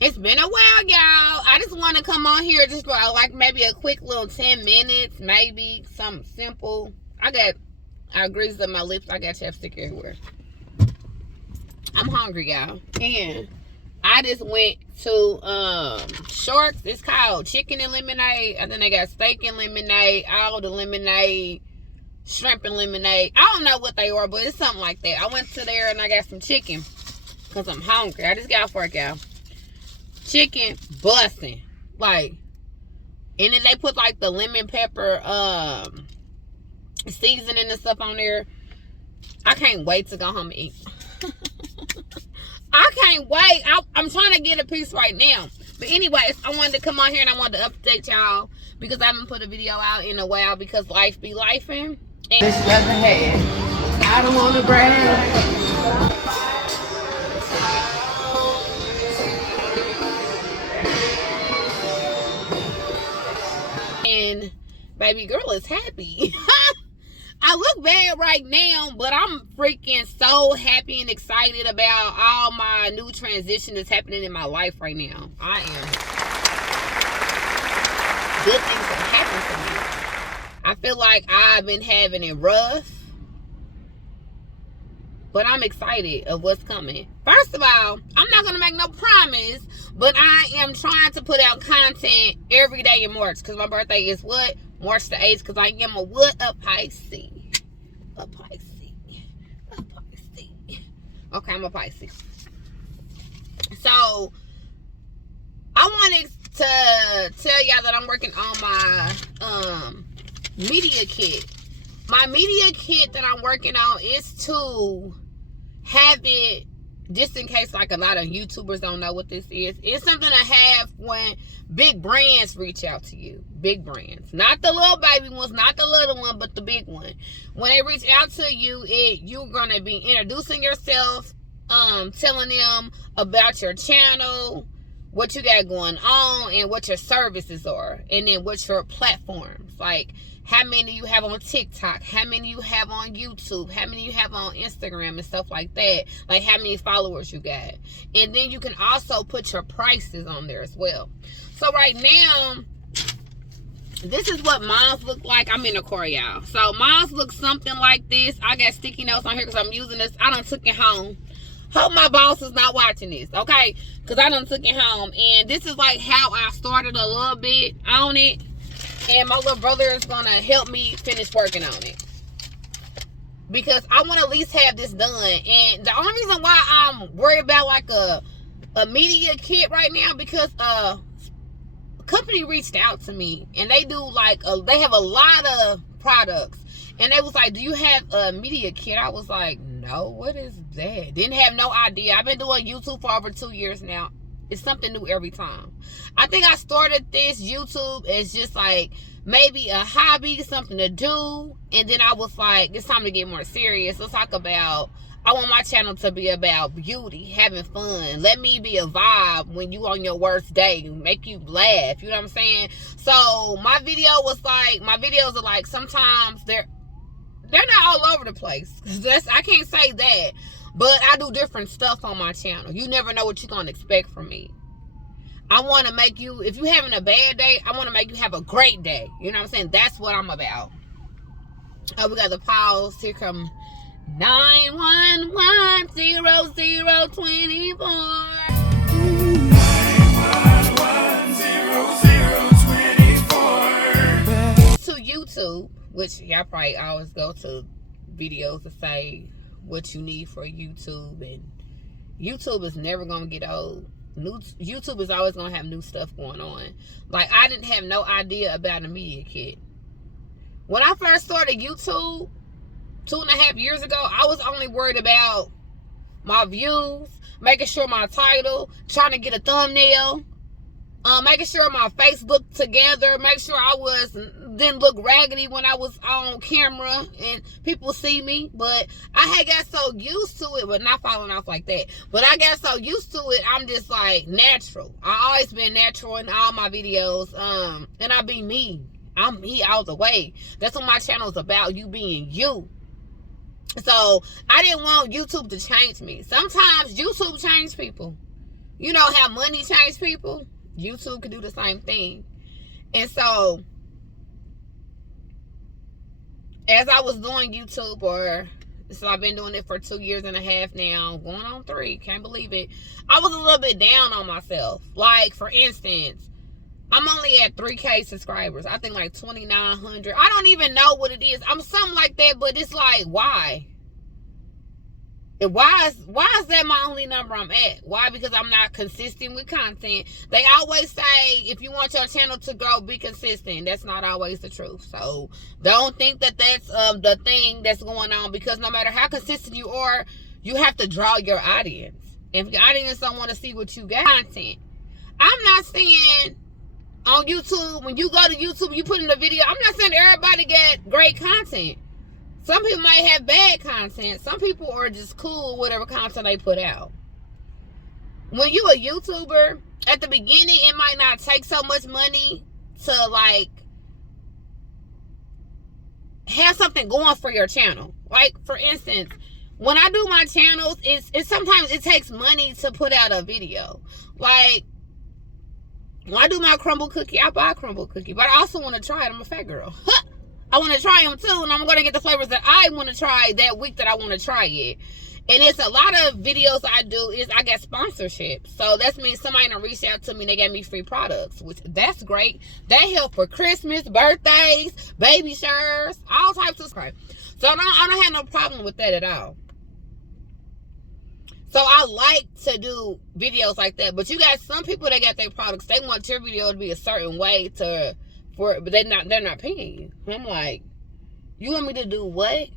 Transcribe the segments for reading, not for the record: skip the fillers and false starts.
It's been a while, y'all. I just want to come on here just for like maybe a quick little 10 minutes, maybe something simple. I grease up my lips. I got chapstick everywhere. I'm hungry, y'all. And I just went to Sharks. It's called Chicken and Lemonade. I think they got steak and lemonade, all the lemonade, shrimp and lemonade. I don't know what they are, but it's something like that. I went to there and I got some chicken because I'm hungry. I just got a fork, y'all. Chicken busting. Like, and then they put like the lemon pepper seasoning and stuff on there. I can't wait to go home and eat. I can't wait. I'm trying to get a piece right now. But anyways, I wanted to come on here and I wanted to update y'all because I haven't put a video out in a while because life be lifing. This leather head. I don't want to brag. And baby girl is happy. I look bad right now, but I'm freaking so happy and excited about all my new transition that's happening in my life right now. I am. Good things have happened to me. I feel like I've been having it rough, but I'm excited of what's coming. First of all, I'm not going to make no promise, but I am trying to put out content every day in March because my birthday is what? March the 8th, because I am a what? A Pisces. A Pisces. A Pisces. Okay, I'm a Pisces. So, I wanted to tell y'all that I'm working on my media kit. My media kit that I'm working on is to have it, just in case like a lot of YouTubers don't know what this is. It's something to have when big brands reach out to you. Big brands. Not the little baby ones, not the little one, but the big one. When they reach out to you, you're going to be introducing yourself, telling them about your channel, what you got going on, and what your services are. And then what your platforms. Like, how many you have on TikTok, how many you have on YouTube, how many you have on Instagram and stuff like that. Like how many followers you got. And then you can also put your prices on there as well. So right now, this is what mine look like. I'm in the car, y'all. So mine looks something like this. I got sticky notes on here because I'm using this. I done took it home. Hope my boss is not watching this, okay? Because I done took it home. And this is like how I started a little bit on it. And my little brother is going to help me finish working on it. Because I want to at least have this done. And the only reason why I'm worried about like a media kit right now, because a company reached out to me. And they do like, they have a lot of products. And they was like, do you have a media kit? I was like, no, what is that? Didn't have no idea. I've been doing YouTube for over 2 years now. It's something new every time. I think I started this YouTube as just like maybe a hobby, something to do. And then I was like, it's time to get more serious. Let's talk about, I want my channel to be about beauty, having fun. Let me be a vibe when you on your worst day, make you laugh. You know what I'm saying? So my video was like, my videos are like, sometimes they're not all over the place. I can't say that. But I do different stuff on my channel. You never know what you're going to expect from me. I want to make you, if you're having a bad day, I want to make you have a great day. You know what I'm saying? That's what I'm about. Oh, we got the pause. Here come 911-0024. 911-0024. To YouTube, which y'all probably always go to videos to say what you need for YouTube, and YouTube is never gonna get old. YouTube is always gonna have new stuff going on. Like, I didn't have no idea about a media kit when I first started YouTube 2.5 years ago. I was only worried about my views, making sure my title, trying to get a thumbnail, making sure my face looked together, make sure I didn't look raggedy when I was on camera and people see me. But I had got so used to it, but not falling off like that. But I got so used to it, I'm just like natural. I always been natural in all my videos. And I be me. I'm me all the way. That's what my channel is about, you being you. So I didn't want YouTube to change me. Sometimes YouTube change people. You know how money changes people? YouTube can do the same thing. And so, as I was doing YouTube, so I've been doing it for 2.5 years now, going on 3, can't believe it. I was a little bit down on myself. Like, for instance, I'm only at 3K subscribers. I think like 2,900. I don't even know what it is. I'm something like that, but it's like, why? Why is that my only number I'm at? Why? Because I'm not consistent with content. They always say, if you want your channel to grow, be consistent. That's not always the truth. So don't think that that's the thing that's going on, because no matter how consistent you are, you have to draw your audience. If your audience don't want to see what you got, content. I'm not saying on YouTube, when you go to YouTube, you put in a video, I'm not saying everybody get great content. Some people might have bad content. Some people are just cool with whatever content they put out. When you a YouTuber, at the beginning, it might not take so much money to like have something going for your channel. Like, for instance, when I do my channels, it's sometimes it takes money to put out a video. Like, when I do my crumble cookie, I buy a crumble cookie, but I also want to try it. I'm a fat girl. I want to try them too, and I'm going to get the flavors that I want to try that week that I want to try it. And it's a lot of videos I do is I get sponsorships. So that means somebody done reached out to me and they gave me free products, which that's great. That help for Christmas, birthdays, baby showers, all types of stuff. So I don't have no problem with that at all. So I like to do videos like that. But you got some people that got their products, they want your video to be a certain way but they're not paying you. I'm like, you want me to do what?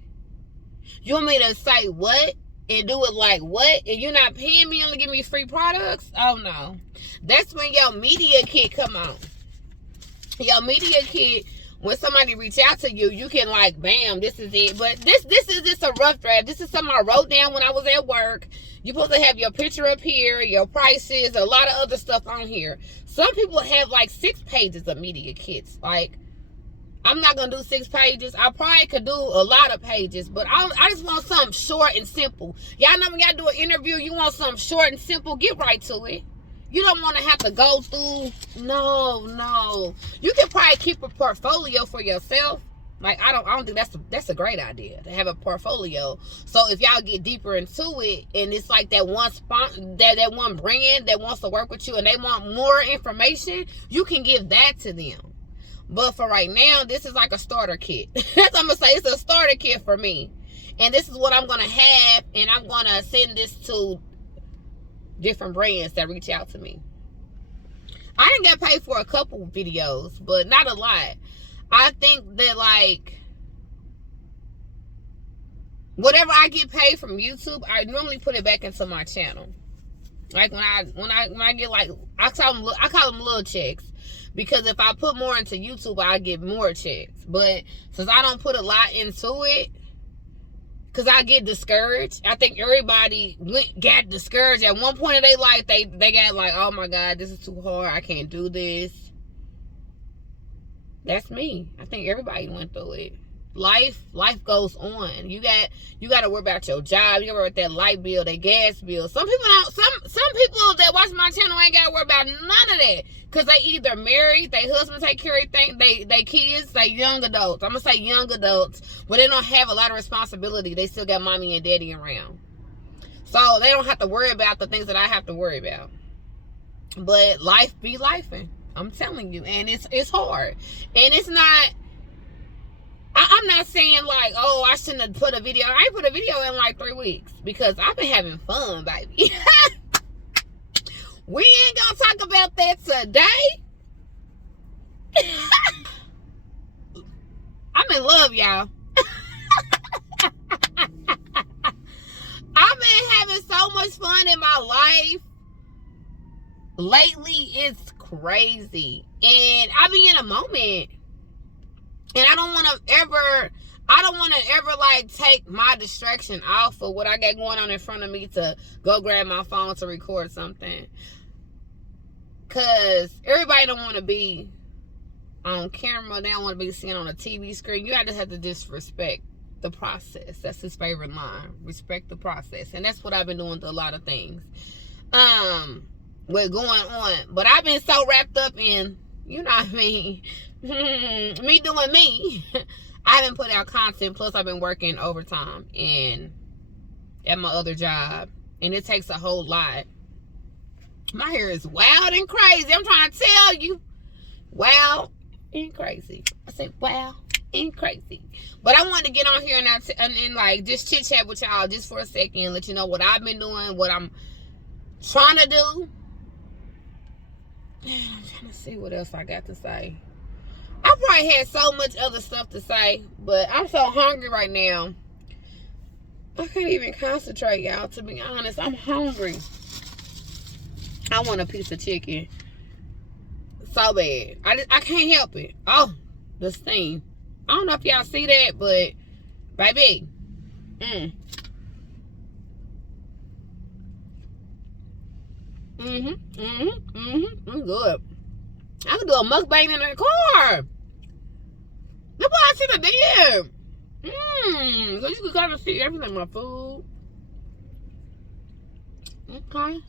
You want me to say what and do it like what? And you're not paying me, only give me free products? Oh no. That's when your media kit come on. Your media kit, when somebody reach out to you, you can like, bam, this is it. But this is just a rough draft. This is something I wrote down when I was at work. You're supposed to have your picture up here, your prices, a lot of other stuff on here. Some people have like 6 pages of media kits. Like, I'm not going to do 6 pages. I probably could do a lot of pages, but I just want something short and simple. Y'all know when y'all do an interview, you want something short and simple, get right to it. You don't want to have to go through, no. You can probably keep a portfolio for yourself. Like, I don't think that's a great idea to have a portfolio. So if y'all get deeper into it, and it's like that one that one brand that wants to work with you and they want more information, you can give that to them. But for right now, this is like a starter kit. That's what I'm gonna say. It's a starter kit for me, and this is what I'm gonna have, and I'm gonna send this to different brands that reach out to me. I didn't get paid for a couple videos, but not a lot. I think that like whatever I get paid from YouTube, I normally put it back into my channel. Like when I get like, I call them little checks, because if I put more into YouTube, I get more checks. But since I don't put a lot into it, because I get discouraged. I think everybody got discouraged at one point in their life. They got like, oh my God, this is too hard. I can't do this. That's me. I think everybody went through it. Life goes on. You got to worry about your job. You got to worry about that light bill, that gas bill. Some people don't. Some people that watch my channel ain't got to worry about none of that, because they either married, their husband take care of everything, they kids, they young adults. I'm gonna say young adults, but they don't have a lot of responsibility. They still got mommy and daddy around, so they don't have to worry about the things that I have to worry about. But life be lifing. I'm telling you, and it's hard, and it's not. I'm not saying like, oh, I shouldn't have put a video. I put a video in like 3 weeks because I've been having fun, baby. We ain't gonna talk about that today. I'm in love, y'all. I've been having so much fun in my life lately. It's crazy, and I be in a moment. And I don't want to ever like take my distraction off of what I got going on in front of me to go grab my phone to record something. Because everybody don't want to be on camera. They don't want to be seen on a TV screen. You just have to just respect the process. That's his favorite line. Respect the process. And that's what I've been doing to a lot of things. what's going on. But I've been so wrapped up in, you know what I mean, me doing me. I haven't put out content. Plus, I've been working overtime and at my other job, and it takes a whole lot. My hair is wild and crazy. I'm trying to tell you, wild and crazy. I said wild and crazy. But I wanted to get on here and like just chit chat with y'all just for a second, let you know what I've been doing, what I'm trying to do. I'm trying to see what else I got to say. I probably had so much other stuff to say, but I'm so hungry right now. I can't even concentrate, y'all, to be honest. I'm hungry. I want a piece of chicken so bad. I can't help it. Oh, the steam. I don't know if y'all see that, but baby. I'm good. I could do a mukbang in the car. That's what I should have did. So you can kind of see everything, my food. Okay.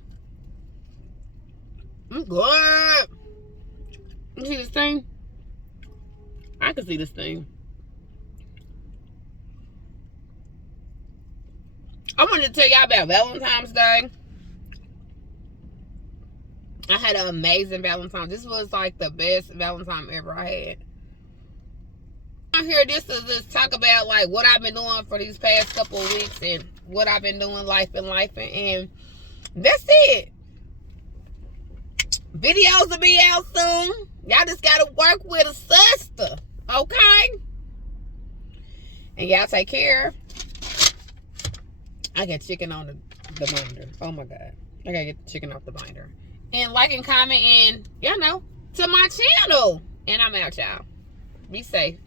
I'm good. You see this thing? I can see this thing. I wanted to tell y'all about Valentine's Day. I had an amazing Valentine. This was like the best Valentine ever I had. I'm here just to just talk about like what I've been doing for these past couple of weeks and what I've been doing life, and that's it. Videos will be out soon. Y'all just gotta work with a sister, okay? And y'all take care. I got chicken on the binder. Oh my God, I gotta get the chicken off the binder. And like and comment and y'all know to my channel. And I'm out, y'all. Be safe.